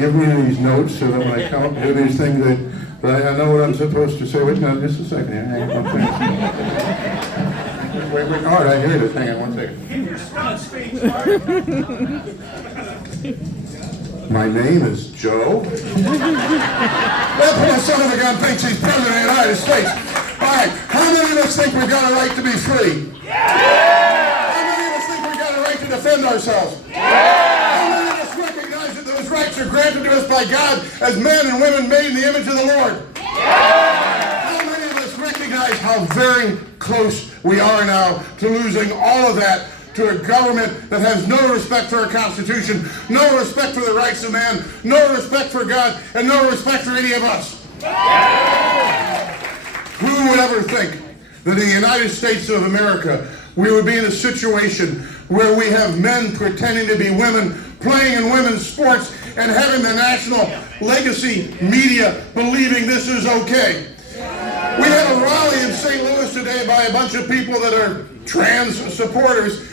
give me these notes so that when I come up and do these things that I know what I'm supposed to say. Wait, no, just a second here. Hang on, wait. All right, I hear this. Hang on one second. Give your stump speech, Mark. My name is Joe. That poor son of a gun thinks he's president of the United States. All right, how many of us think we've got a right to be free? Yeah! How many of us think we've got a right to defend ourselves? Yeah! How many of us recognize that those rights are granted to us by God as men and women made in the image of the Lord? Yeah! How many of us recognize how very close we are now to losing all of that to a government that has no respect for our Constitution, no respect for the rights of man, no respect for God, and no respect for any of us? Who would ever think that in the United States of America we would be in a situation where we have men pretending to be women, playing in women's sports, and having the national legacy media believing this is okay? We had a rally in St. Louis today by a bunch of people that are trans supporters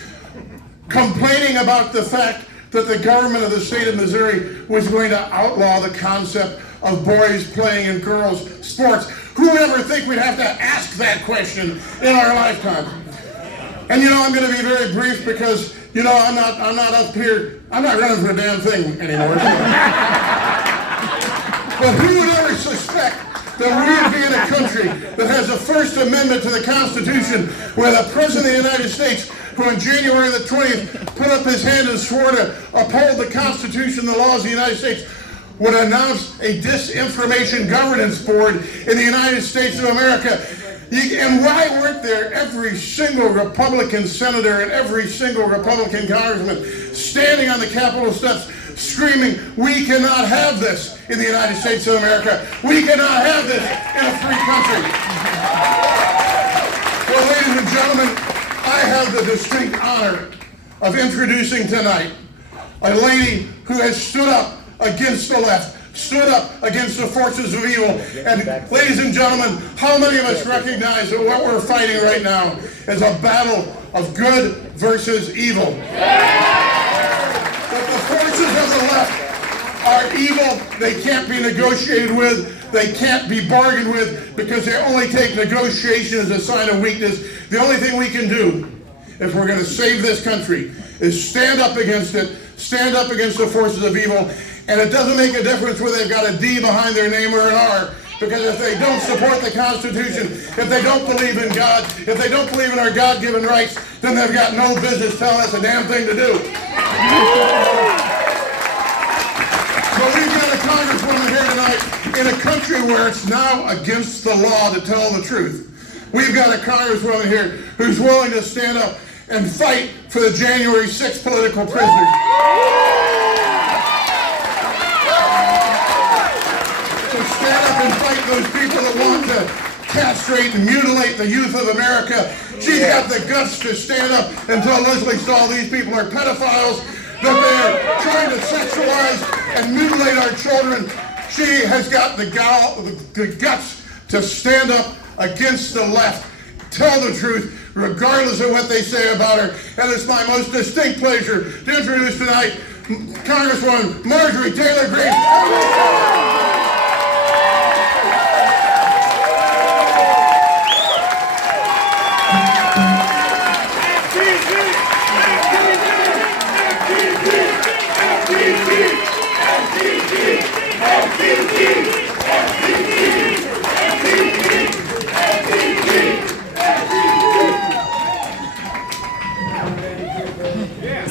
complaining about the fact that the government of the state of Missouri was going to outlaw the concept of boys playing in girls' sports. Who would ever think we'd have to ask that question in our lifetime? And I'm going to be very brief because, I'm not up here, I'm not running for a damn thing anymore. But who would ever suspect that we would be in a country that has a First Amendment to the Constitution where the President of the United States, who on January the 20th put up his hand and swore to uphold the Constitution and the laws of the United States, would announce a disinformation governance board in the United States of America? And why weren't there every single Republican senator and every single Republican congressman standing on the Capitol steps screaming, "We cannot have this in the United States of America. We cannot have this in a free country"? Well, ladies and gentlemen, I have the distinct honor of introducing tonight a lady who has stood up against the left, stood up against the forces of evil. And ladies and gentlemen, how many of us recognize that what we're fighting right now is a battle of good versus evil? That the forces of the left are evil, they can't be negotiated with, they can't be bargained with, because they only take negotiation as a sign of weakness. The only thing we can do, if we're going to save this country, is stand up against it, stand up against the forces of evil. And it doesn't make a difference whether they've got a D behind their name or an R, because if they don't support the Constitution, if they don't believe in God, if they don't believe in our God-given rights, then they've got no business telling us a damn thing to do. So we've got a congresswoman here tonight in a country where it's now against the law to tell the truth. We've got a congresswoman here who's willing to stand up and fight for the January 6th political prisoners. Stand up and fight those people that want to castrate and mutilate the youth of America. She's got the guts to stand up and tell Leslie Stahl these people are pedophiles, that they're trying to sexualize and mutilate our children. She has got the guts to stand up against the left, tell the truth, regardless of what they say about her. And it's my most distinct pleasure to introduce tonight Congresswoman Marjorie Taylor Greene.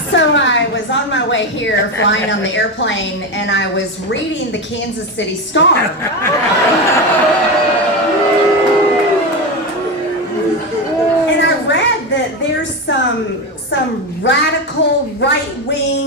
So I was on my way here flying on the airplane and I was reading the Kansas City Star. And I read that there's some radical right-wing